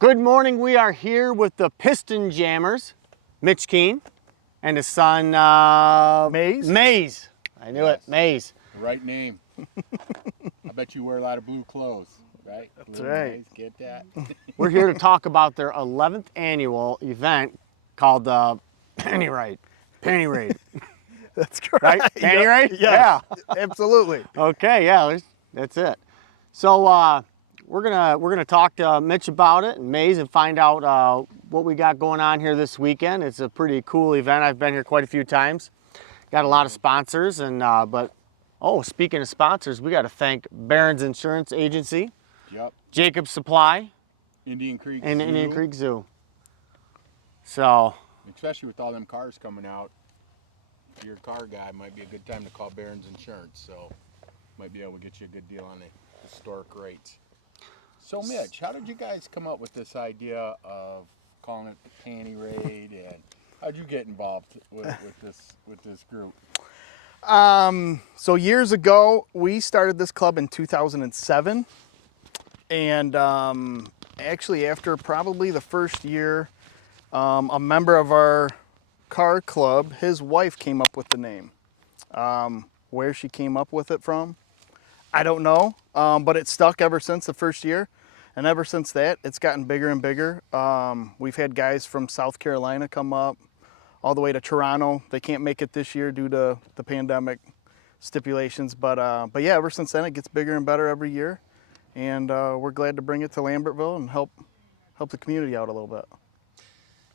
Good morning. We are here with the Piston Jammers, Mitch Keene, and his son, Maze? Maze. I knew it, Maze. Right name. I bet you wear a lot of blue clothes, right? That's Blue right. Maze, get that? We're here to talk about their 11th annual event called the Penny Raid. Penny Raid, That's correct. right? Penny Yep. Raid? Yes, absolutely. Okay, yeah, that's it. So we're gonna talk to Mitch about it and Maze and find out what we got going on here this weekend. It's a pretty cool event. I've been here quite a few times. Got a lot of sponsors, and speaking of sponsors, we got to thank Barron's Insurance Agency, Yep. Jacob's Supply, Indian Creek and Zoo. Indian Creek Zoo. So Especially with all them cars coming out, if you're a car guy, might be a good time to call Barron's Insurance. So might be able to get you a good deal on the historic rates. So Mitch, how did you guys come up with this idea of calling it the Panty Raid, and how'd you get involved with this group? So years ago, we started this club in 2007. And actually after probably the first year, a member of our car club, his wife came up with the name. Where she came up with it from, I don't know, but it stuck ever since the first year. And ever since that, it's gotten bigger and bigger. We've had guys from South Carolina come up, all the way to Toronto. They can't make it this year due to the pandemic stipulations, but yeah, ever since then, it gets bigger and better every year. And we're glad to bring it to Lambertville and help the community out a little bit.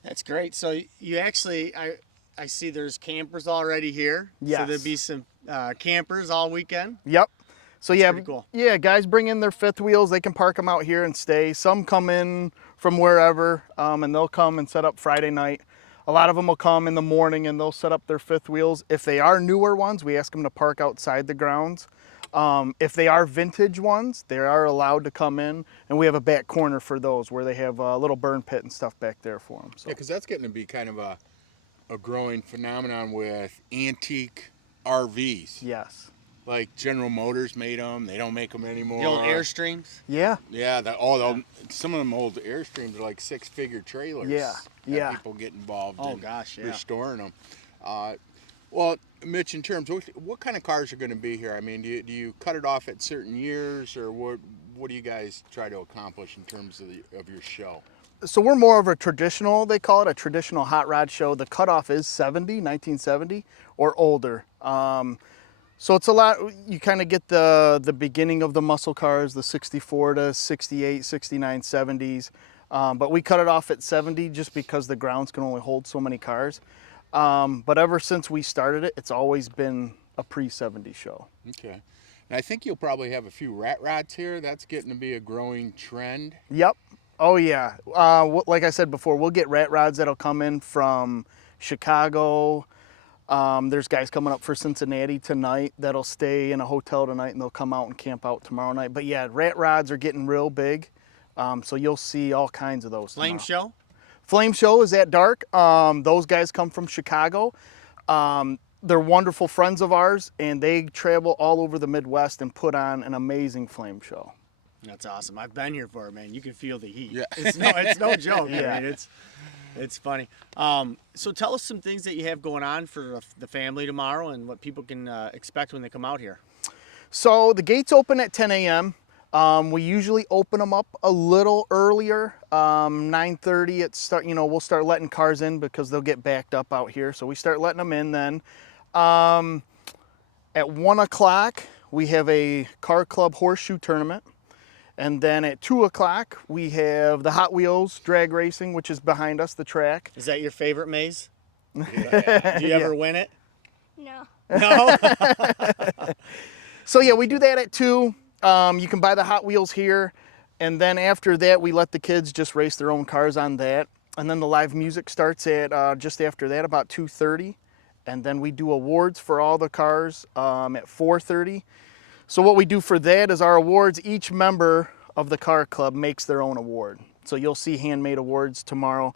that's great. So you actually, I see there's campers already here. Yes. So there'll be some campers all weekend. Yep. So yeah, pretty cool. yeah, guys bring in their fifth wheels. They can park them out here and stay. Some come in from wherever, and they'll come and set up Friday night. A lot of them will come in the morning and they'll set up their fifth wheels. If they are newer ones, we ask them to park outside the grounds. If they are vintage ones, they are allowed to come in, and we have a back corner for those where they have a little burn pit and stuff back there for them. So. Yeah, because that's getting to be kind of a growing phenomenon with antique RVs. Yes. Like General Motors made them; they don't make them anymore. The old Airstreams. Yeah. Yeah, some of them old Airstreams are like six-figure trailers. Yeah, that yeah. People get involved Oh in gosh, yeah. restoring them. Well, Mitch, in terms of what kind of cars are going to be here? I mean, do you cut it off at certain years, or what do you guys try to accomplish in terms of your show? So we're more of a traditional, they call it a traditional hot rod show. The cutoff is 1970 or older. So it's a lot, you kind of get the beginning of the muscle cars, the 64 to 68, 69, 70s. But we cut it off at 70 just because the grounds can only hold so many cars. But ever since we started it, it's always been a pre-70 show. Okay. And I think you'll probably have a few rat rods here. That's getting to be a growing trend. Yep. Oh yeah. Like I said before, we'll get rat rods that'll come in from Chicago. There's guys coming up for Cincinnati tonight that'll stay in a hotel tonight and they'll come out and camp out tomorrow night. But yeah, rat rods are getting real big. So you'll see all kinds of those Flame tomorrow. show. Flame show is at dark. Those guys come from Chicago. They're wonderful friends of ours, and they travel all over the Midwest and put on an amazing flame show. That's awesome. I've been here for it, man. You can feel the heat. Yeah. It's no joke. Yeah. I mean, it's funny. So tell us some things that you have going on for the family tomorrow and what people can expect when they come out here. So the gates open at 10 a.m. We usually open them up a little earlier, 9:30. We'll start letting cars in because they'll get backed up out here. So we start letting them in then. At 1 o'clock, we have a car club horseshoe tournament. And then at 2 o'clock, we have the Hot Wheels drag racing, which is behind us, the track. Is that your favorite maze? Yeah. Do you ever win it? No. No. So yeah, we do that at 2. You can buy the Hot Wheels here. And then after that, we let the kids just race their own cars on that. And then the live music starts at just after that, about 2:30. And then we do awards for all the cars at 4:30. So what we do for that is our awards, each member of the car club makes their own award. So you'll see handmade awards tomorrow,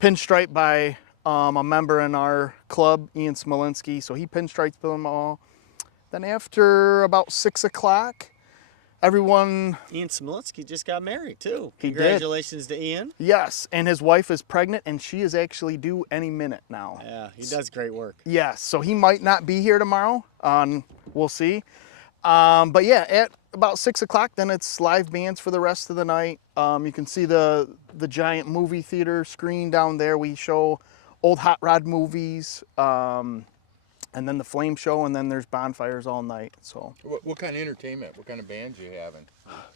pinstriped by a member in our club, Ian Smolinski. So he pinstripes them all. Then after about 6 o'clock, everyone, Ian Smolitsky just got married too. He did. Congratulations to Ian. yes, and his wife is pregnant, and she is actually due any minute now. Yeah, he does great work. Yes, so he might not be here tomorrow. We'll see. But yeah, at about 6 o'clock, then it's live bands for the rest of the night. You can see the giant movie theater screen down there. We show old hot rod movies, and then the flame show, and then there's bonfires all night. So, What kind of entertainment? What kind of bands you having?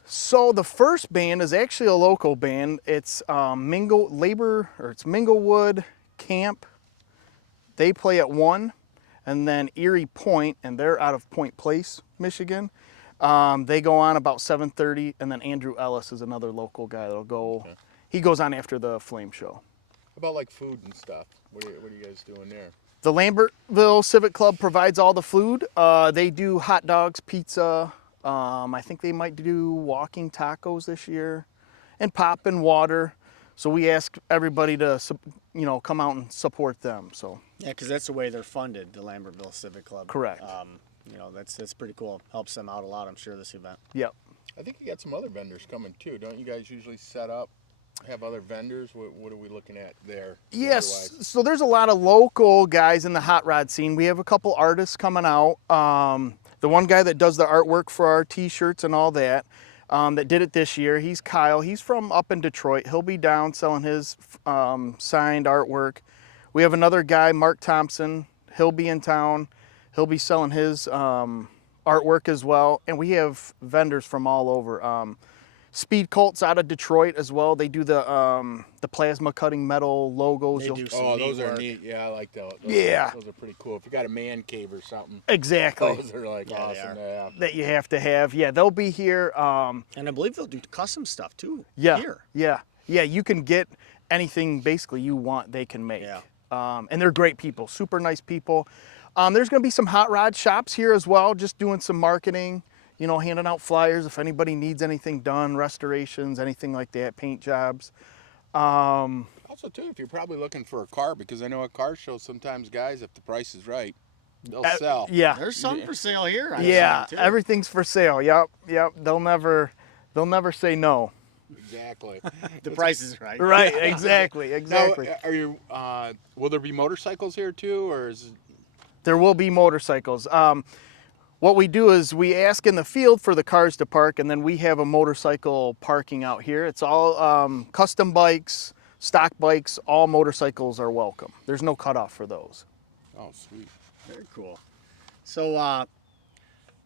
so the first band is actually a local band. It's it's Minglewood Camp. They play at 1, and then Erie Point, and they're out of Point Place, Michigan. They go on about 7:30, and then Andrew Ellis is another local guy that'll go. Okay. He goes on after the flame show. How about like food and stuff? What are you guys doing there? The Lambertville Civic Club provides all the food. They do hot dogs, pizza. I think they might do walking tacos this year, and pop and water. So we ask everybody to, come out and support them. So Yeah, because that's the way they're funded, the Lambertville Civic Club. Correct. That's pretty cool. Helps them out a lot, I'm sure, this event. yep. I think you got some other vendors coming too. Don't you guys usually set up, have other vendors? What are we looking at there? Yes, vendor-wise? so there's a lot of local guys in the hot rod scene. We have a couple artists coming out. The one guy that does the artwork for our t-shirts and all that, that did it this year, he's Kyle. He's from up in Detroit. He'll be down selling his signed artwork. We have another guy, Mark Thompson. He'll be in town. He'll be selling his artwork as well. And we have vendors from all over. Speed Cult's out of Detroit as well. They do the plasma cutting metal logos. They do some Oh, neat those are work. neat. Yeah, I like those. Yeah. Those are pretty cool. If you got a man cave or something, Exactly. those are like Yeah, they awesome are. to have. That you have to have. Yeah, they'll be here. And I believe they'll do custom stuff too. Yeah, Here. yeah. You can get anything basically you want. They can make. Yeah. And they're great people, super nice people. There's going to be some hot rod shops here as well, just doing some marketing. Handing out flyers if anybody needs anything done, restorations, anything like that, paint jobs. Also, too, if you're probably looking for a car, because I know at car shows sometimes guys, if the price is right, they'll sell. Yeah. There's some for sale here. I Yeah, see, too. everything's for sale. Yep. They'll never say no. Exactly. The price is right. Right, exactly. Now, are you? Will there be motorcycles here too, or is? There will be motorcycles. What we do is we ask in the field for the cars to park, and then we have a motorcycle parking out here. It's all custom bikes, stock bikes, all motorcycles are welcome. There's no cutoff for those. Oh, sweet. Very cool. So,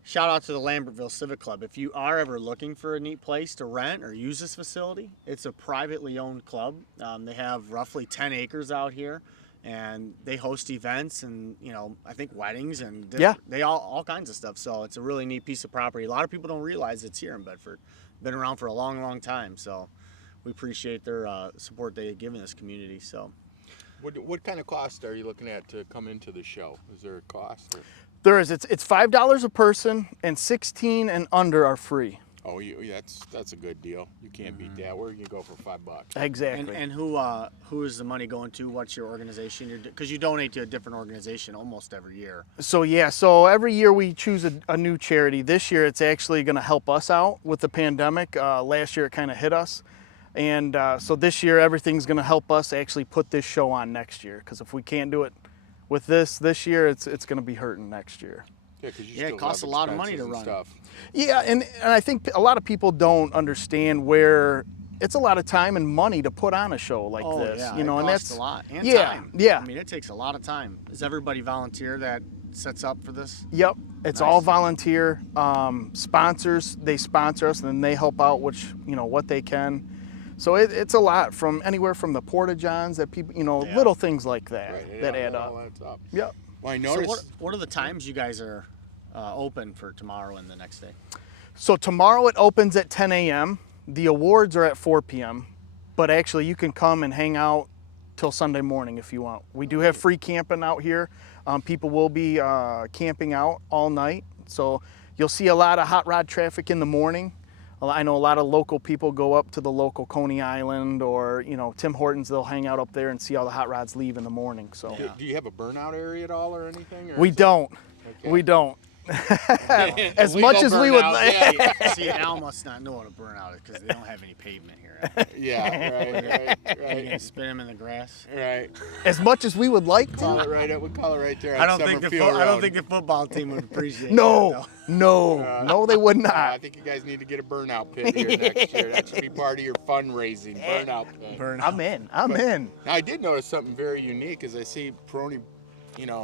shout out to the Lambertville Civic Club. If you are ever looking for a neat place to rent or use this facility, it's a privately owned club. They have roughly 10 acres out here, and they host events and, I think weddings and they all kinds of stuff. So it's a really neat piece of property. A lot of people don't realize it's here in Bedford. Been around for a long, long time. So we appreciate their support they give in this community. So What kind of cost are you looking at to come into the show? Is there a cost? Or? There is. It's $5 a person, and 16 and under are free. Oh, that's a good deal. You can't beat that. Where can you go for $5? Exactly. And who is the money going to? What's your organization? Because you donate to a different organization almost every year. So every year we choose a new charity. This year it's actually going to help us out with the pandemic. Last year it kind of hit us. And so this year everything's going to help us actually put this show on next year. Because if we can't do it with this year, it's going to be hurting next year. Yeah, because it costs a lot of money to run. Stuff. Yeah, and I think a lot of people don't understand where it's a lot of time and money to put on a show like this. Yeah, and costs that's a lot. And yeah, time. yeah. I mean, it takes a lot of time. Does everybody volunteer that sets up for this? Yep, it's all volunteer. Sponsors, they sponsor us and then they help out, what they can. So it's a lot, from anywhere from the porta johns that people, little things like that that add up. Yep. Well, I noticed. So what are the times you guys are open for tomorrow and the next day? So tomorrow it opens at 10 a.m. The awards are at 4 p.m. But actually you can come and hang out till Sunday morning if you want. We do have free camping out here. People will be camping out all night. So you'll see a lot of hot rod traffic in the morning. I know a lot of local people go up to the local Coney Island or, Tim Hortons. They'll hang out up there and see all the hot rods leave in the morning. So Do you have a burnout area at all or anything? Or we don't. Okay. We don't. As much as we would like. Yeah, See, Al must not know what a burnout is because they don't have any pavement here. yeah, You're right. gonna spin them in the grass. Right. As much as we would like Call to. it right up. We call it right there. I On don't think Summerfield I don't Road. think the football team would appreciate that. No, though. no, they would I not. think you guys need to get a burnout pit here next year. That should be part of your fundraising. Burnout pit. Burnout. I'm in. Now, I did notice something very unique as I see Pirrone,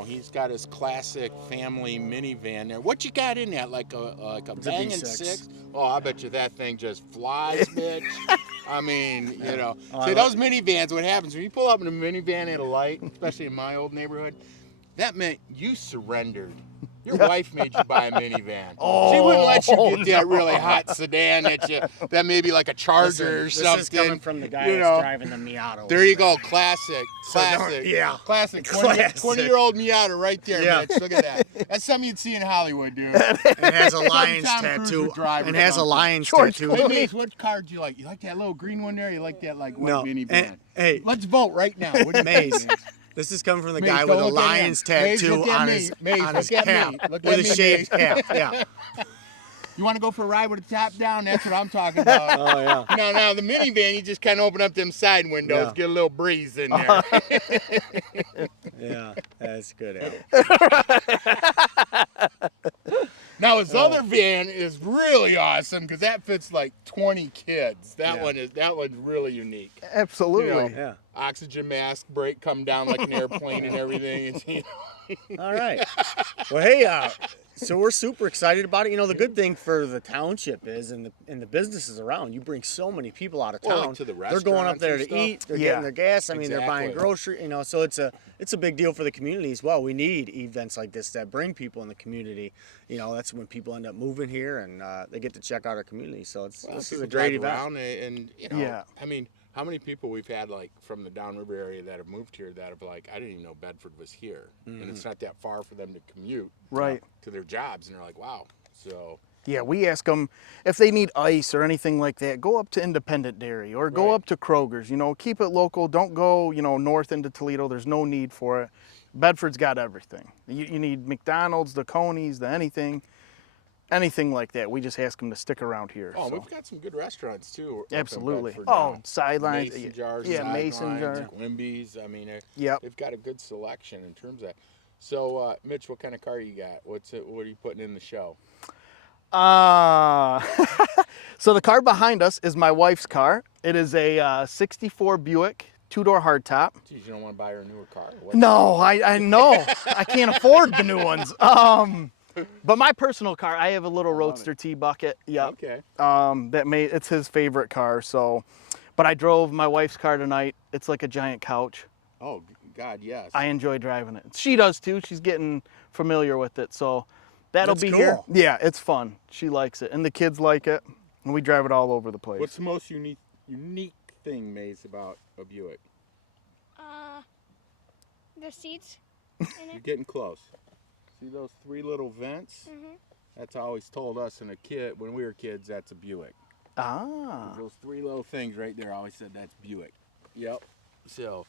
he's got his classic family minivan there. What you got in that? Like a a banging V6. six? Oh, I bet you that thing just flies, bitch. I mean, Oh, see, I those minivans, what happens when you pull up in a minivan at a light, especially in my old neighborhood, that meant you surrendered. Your wife made you buy a minivan. She wouldn't let you get that really hot sedan that maybe like a Charger or something. This is coming from the guy that's driving the Miata. There you go, classic. Classic 20-year-old Miata right there, Yeah. Mitch. Look at that. That's something you'd see in Hollywood, dude. It has a lion's Tom Cruise tattoo. would drive or And has a something. lion's George tattoo. Hey, Mace, what car do you like? You like that little green one there? You like that like white No. minivan? Hey, Let's vote right now. What do you think, Maze. Mace? This is coming from the Mace, guy don't with a look at him. lion's Mace, tattoo look at on me. his Mace, on his look at me. cap. Look With at a me, shaved Mace. cap. Yeah. You want to go for a ride with a top down? That's what I'm talking about. Oh yeah. Now the minivan, you just kind of open up them side windows, Yeah. get a little breeze in there. Yeah. That's good. Al. Now his other van is really awesome because that fits like 20 kids. That one's really unique. Absolutely. You know, Yeah. Oxygen mask, brake come down like an airplane and everything. All right. Well, hey, so we're super excited about it. You know, the good thing for the township is, and the businesses around, you bring so many people out of town. Well, like to the they're going up restaurants there and to stuff. eat. They're Yeah. getting their gas. I mean, they're buying Exactly. grocery. You know, so it's a big deal for the community as well. We need events like this that bring people in the community. You know, that's when people end up moving here and they get to check out our community. So this is a People great drive event. around and Yeah. I mean, how many people we've had like from the downriver area that have moved here that have like, I didn't even know Bedford was here, and it's not that far for them to commute Right. to their jobs, and they're like, wow. So Yeah, we ask them if they need ice or anything like that, go up to Independent Dairy or go Right. up to Kroger's. You know, keep it local. Don't go, north into Toledo. There's no need for it. Bedford's got everything. You need McDonald's, the Coney's, the anything like that. We just ask them to stick around here. so. we've got some good restaurants too. up in Absolutely. Bedford Oh, now. sidelines. Mason jars, Yeah, mason jar. Quimby's. I mean, Yep. they've got a good selection in terms of that. So, Mitch, what kind of car you got? What are you putting in the show? So the car behind us is my wife's car. It is a 64 Buick, two-door hardtop. Geez, you don't want to buy her a newer car? What? No, I know. I can't afford the new ones. But my personal car, I have a little Roadster T-Bucket. Yep. Okay. It's his favorite car. So, but I drove my wife's car tonight. It's like a giant couch. Oh, God, yes. I enjoy driving it. She does too. She's getting familiar with it. So that'll That's be here. cool. Yeah, it's fun. She likes it, and the kids like it, and we drive it all over the place. What's the most unique thing, Mace, about a Buick? The seats. You're getting close. See those three little vents? That's always told us when we were kids, that's a Buick. Ah, Those three little things right there always said that's Buick. Yep. So,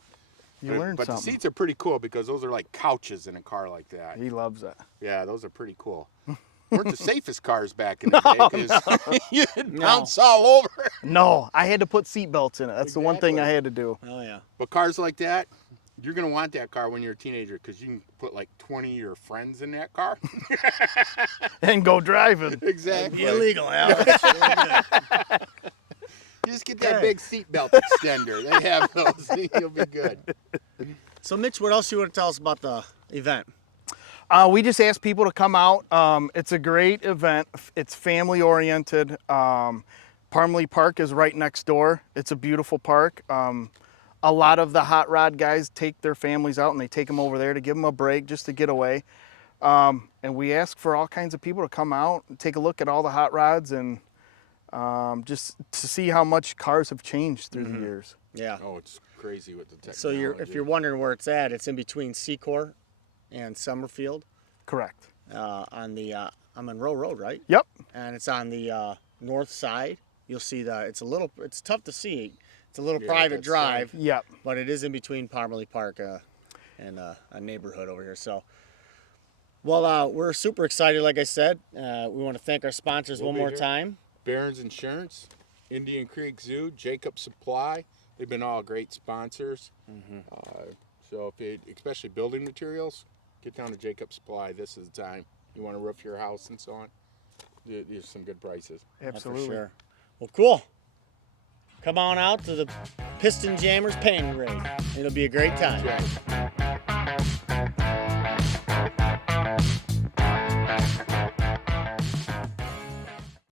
you learned but something. the seats are pretty cool because those are like couches in a car like that. He loves it. Yeah, those are pretty cool. Weren't the safest cars back in the day because you'd bounce all over. No, I had to put seat belts in it. That's the one thing I Exactly. had to do. Oh yeah. But cars like that, you're going to want that car when you're a teenager because you can put like 20 of your friends in that car. And go driving. Exactly. Illegal, Al. You just get that big seatbelt extender. They have those. You'll be good. So Mitch, what else you want to tell us about the event? We just ask people to come out. It's a great event. It's family oriented. Parmalee Park is right next door. It's a beautiful park. A lot of the hot rod guys take their families out and they take them over there to give them a break, just to get away. And we ask for all kinds of people to come out and take a look at all the hot rods and just to see how much cars have changed through the years. Yeah. Oh, it's crazy with the technology. So if you're wondering where it's at, it's in between Secor and Summerfield Correct. on Monroe Road, right? Yep. And it's on the north side. You'll see it's tough to see. It's a little Yeah, private that's drive, Yep. but it is in between Parmalee Park and a neighborhood over here. So Well, we're super excited, like I said. We want to thank our sponsors We'll one be more here. time. Barron's Insurance, Indian Creek Zoo, Jacob Supply. They've been all great sponsors. So if it, especially building materials, get down to Jacob Supply. This is the time. You want to roof your house and so on. There's some good prices. Absolutely. For sure. Well, cool. Come on out to the Piston Jammers painting rig. It'll be a great time. Okay.